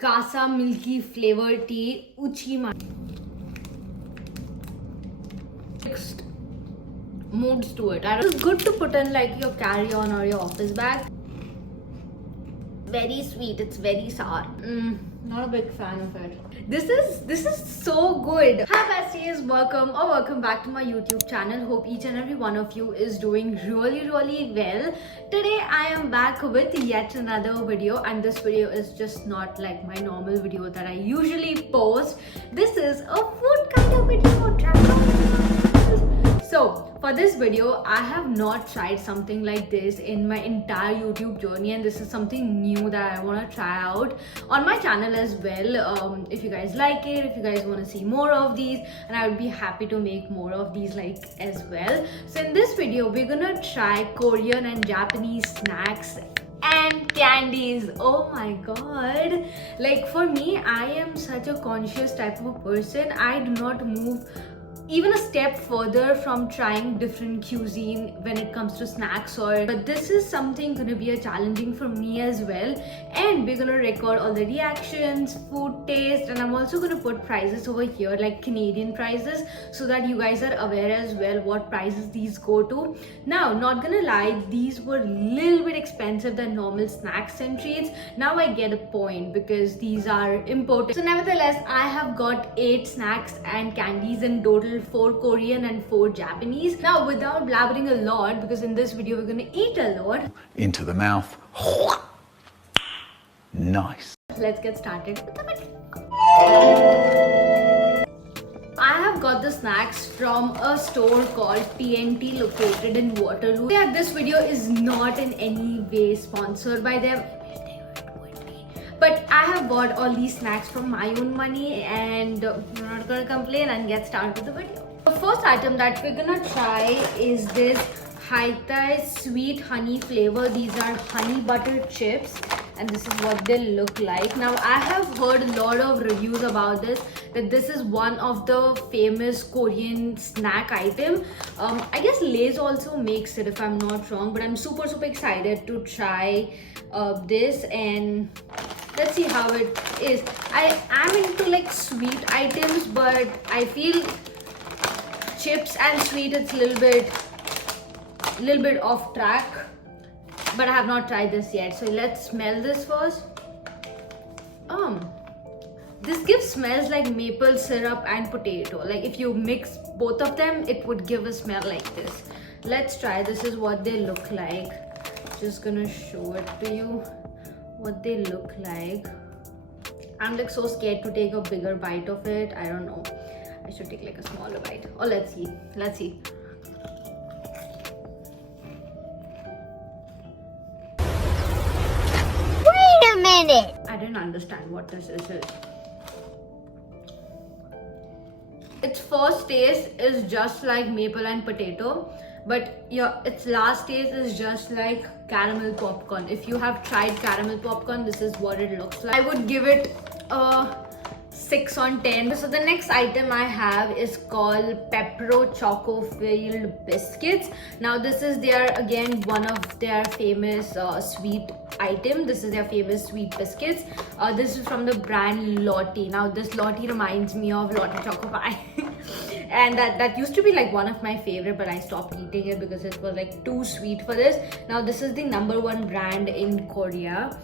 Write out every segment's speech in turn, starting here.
Kasa milky flavor tea Uchima. Mixed moods to it. It's good to put in like your carry-on or your office bag. Very sweet. It's very sour. Not a big fan of it. This is so good. Hi besties, welcome back to my YouTube channel. Hope each and every one of you is doing really well. Today I am back with yet another video, and this video is just not like my normal video that I usually post. This is a food kind of video. So for this video, I have not tried something like this in my entire YouTube journey, and this is something new that I want to try out on my channel as well. If you guys like it, if you guys want to see more of these, and I would be happy to make more of these like as well. So in this video, we're gonna try Korean and Japanese snacks and candies. Oh my god, like for me, I am such a conscious type of a person. I do not move even a step further from trying different cuisine when it comes to snacks, but this is something gonna be a challenging for me as well. And we're gonna record all the reactions, food taste, and I'm also gonna put prices over here, like Canadian prices, so that you guys are aware as well what prices these go to. Now, not gonna lie, these were a little bit expensive than normal snacks and treats. Now I get a point because these are imported. So nevertheless, I have got 8 snacks and candies in total, 4 Korean and 4 Japanese. Now, without blabbering a lot, because in this video we're gonna eat a lot. Into the mouth. Nice. Let's get started with the video. I have got the snacks from a store called TNT located in Waterloo. Yeah, this video is not in any way sponsored by them. But I have bought all these snacks from my own money, and I'm not gonna complain and get started with the video. The first item that we're gonna try is this Haitai sweet honey flavor. These are honey butter chips, and this is what they look like. Now, I have heard a lot of reviews about this, that this is one of the famous Korean snack item. I guess Lay's also makes it if I'm not wrong, but I'm super excited to try this, and let's see how it is. I am into like sweet items, but I feel chips and sweet, it's a little bit off track. But I have not tried this yet, so let's smell this first. This smells like maple syrup and potato. Like if you mix both of them, it would give a smell like this. Let's try. This is what they look like. Just gonna show it to you what they look like. I'm like so scared to take a bigger bite of it. I don't know, I should take like a smaller bite. Oh, let's see. Wait a minute! I didn't understand what this is. Its first taste is just like maple and potato, but its last taste is just like caramel popcorn. If you have tried caramel popcorn, this is what it looks like. I would give it a 6 on 10. So the next item I have is called Pepro Choco Filled Biscuits. Now this is one of their famous sweet item. This is their famous sweet biscuits. This is from the brand Lottie. Now this Lottie reminds me of Lottie Choco Pie. And that used to be like one of my favorite, but I stopped eating it because it was like too sweet for this. Now this is the #1 brand in Korea.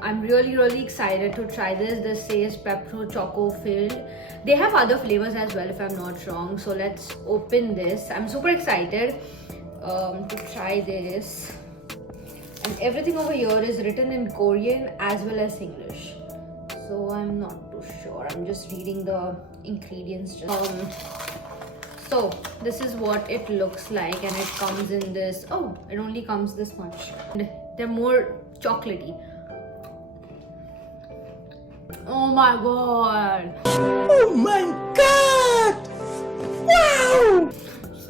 I'm really excited to try this. This says Pepro Choco Filled. They have other flavors as well if I'm not wrong. So let's open this. I'm super excited to try this. And everything over here is written in Korean as well as English. So I'm not too sure. I'm just reading the ingredients. So this is what it looks like, and it comes in this. Oh, it only comes this much. And they're more chocolatey. Oh my god! Oh my god! Wow!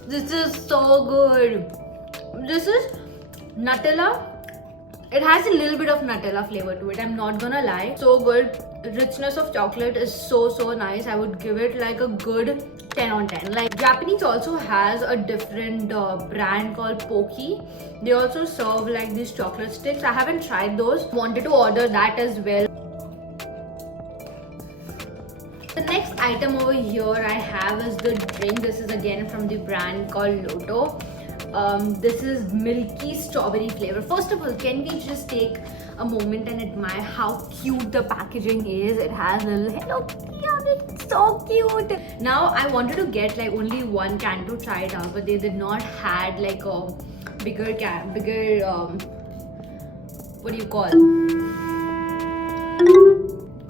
This is so good. This is Nutella. It has a little bit of Nutella flavor to it, I'm not gonna lie. So good. Richness of chocolate is so nice. I would give it like a good 10 on 10. Like Japanese also has a different brand called Pocky. They also serve like these chocolate sticks. I haven't tried those. Wanted to order that as well. The next item over here I have is the drink. This is again from the brand called Lotto. This is milky strawberry flavor. First of all, can we just take a moment and admire how cute the packaging is? It has a little Hello Kitty on it. It's so cute. Now I wanted to get like only one can to try it out, but they did not had like a bigger what do you call?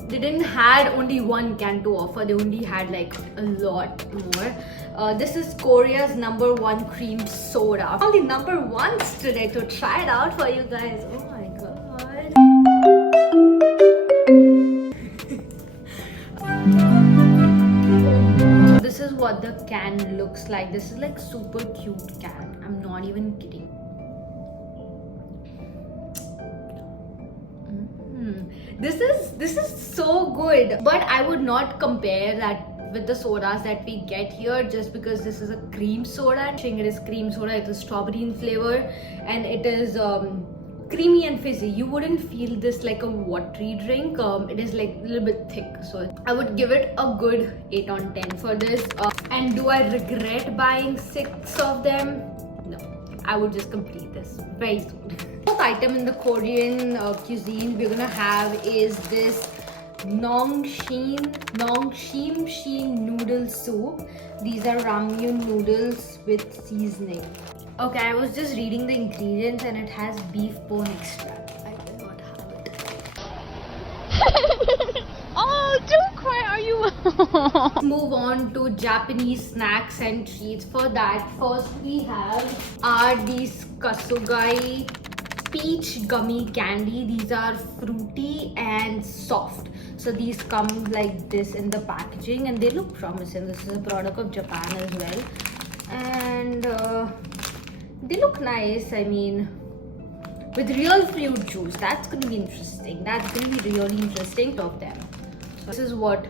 They didn't had only one can to offer. They only had like a lot more. This is Korea's #1 cream soda. All the #1s today to try it out for you guys. Oh my god. This is what the can looks like. This is like super cute can. I'm not even kidding. This is so good, but I would not compare that with the sodas that we get here, just because this is a cream soda. It is cream soda. It is strawberry in flavor, and it is creamy and fizzy. You wouldn't feel this like a watery drink. It is like a little bit thick, so I would give it a good 8 on 10 for this. And do I regret buying 6 of them? No, I would just complete this very soon. Fourth item in the Korean cuisine we're gonna have is this Nongshim noodle soup. These are ramyun noodles with seasoning. Okay, I was just reading the ingredients and it has beef bone extract. I will not have it. Oh, don't cry, are you? Move on to Japanese snacks and treats. For that, first we are these Kasugai peach gummy candy. These are fruity and soft. So these come like this in the packaging and they look promising. This is a product of Japan as well. And they look nice. I mean, with real fruit juice. That's going to be interesting. That's going to be really interesting of them. So this is what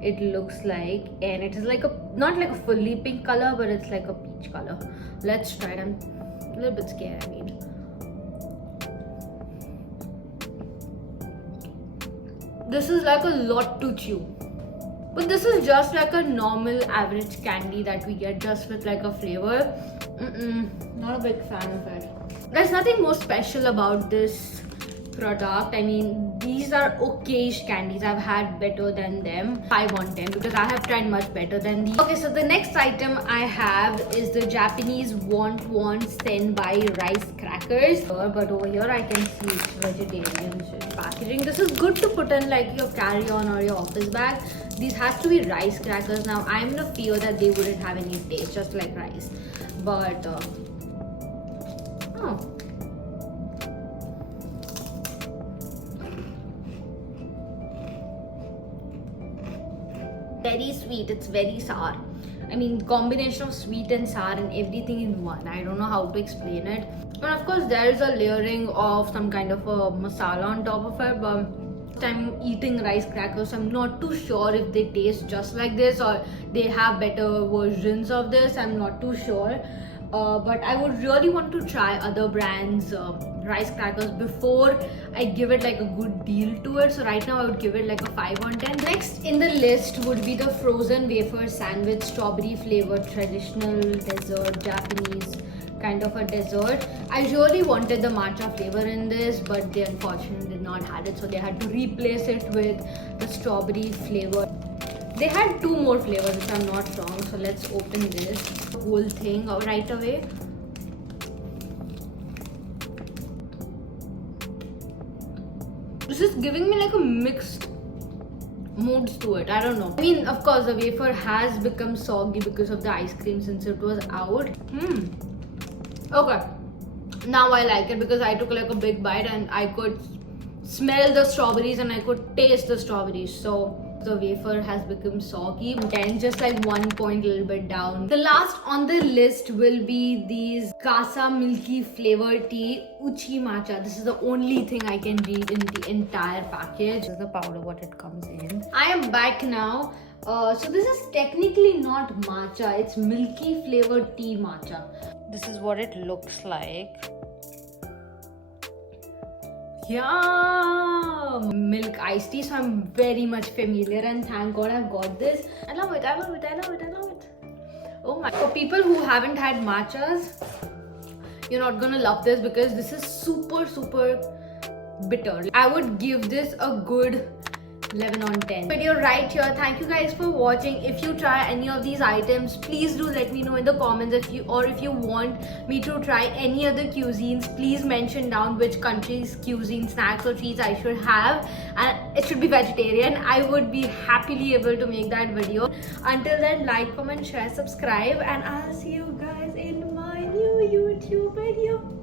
it looks like, and it is like not like a fully pink color, but it's like a peach color. Let's try it. I'm a little bit scared. I mean, this is like a lot to chew, but this is just like a normal average candy that we get, just with like a flavor. Not a big fan of it. There's nothing more special about this product. I mean, these are okayish candies. I've had better than them. 5 on 10 because I have tried much better than these. Okay, so the next item I have is the Japanese wonton senbai rice crackers. But over here I can see it's vegetarian packaging. This is good to put in like your carry-on or your office bag. These has to be rice crackers. Now I'm in a fear that they wouldn't have any taste, just like rice. But very sweet. It's very sour. I mean, combination of sweet and sour and everything in one. I don't know how to explain it. And of course there is a layering of some kind of a masala on top of it, but I'm eating rice crackers. I'm not too sure if they taste just like this or they have better versions of this. I'm not too sure. But I would really want to try other brands rice crackers before I give it like a good deal to it. So right now I would give it like a 5 on 10. Next in the list would be the frozen wafer sandwich, strawberry flavored traditional dessert, Japanese kind of a dessert. I really wanted the matcha flavor in this, but they unfortunately did not have it, so they had to replace it with the strawberry flavor. They had 2 more flavors if I'm not wrong, so let's open this whole thing right away. This is giving me like a mixed moods to it. I don't know. I mean, of course the wafer has become soggy because of the ice cream since it was out. Okay, now I like it because I took like a big bite and I could smell the strawberries and I could taste the strawberries. So the wafer has become soggy. 10, just like 1 point, a little bit down. The last on the list will be these Kasa milky flavor tea, Uchi matcha. This is the only thing I can read in the entire package. This is the powder what it comes in. I am back now. So this is technically not matcha, it's milky flavored tea matcha. This is what it looks like. Yeah, milk iced tea. So I'm very much familiar, and thank God I've got this. I love it. I love it. I love it. I love it. Oh my! For people who haven't had matchas, you're not gonna love this because this is super bitter. I would give this a good 11 on 10. Video right here. Thank you guys for watching. If you try any of these items, please do let me know in the comments. If you want me to try any other cuisines, please mention down which country's cuisine, snacks or treats I should have, and it should be vegetarian. I would be happily able to make that video. Until then, like, comment, share, subscribe, and I'll see you guys in my new YouTube video.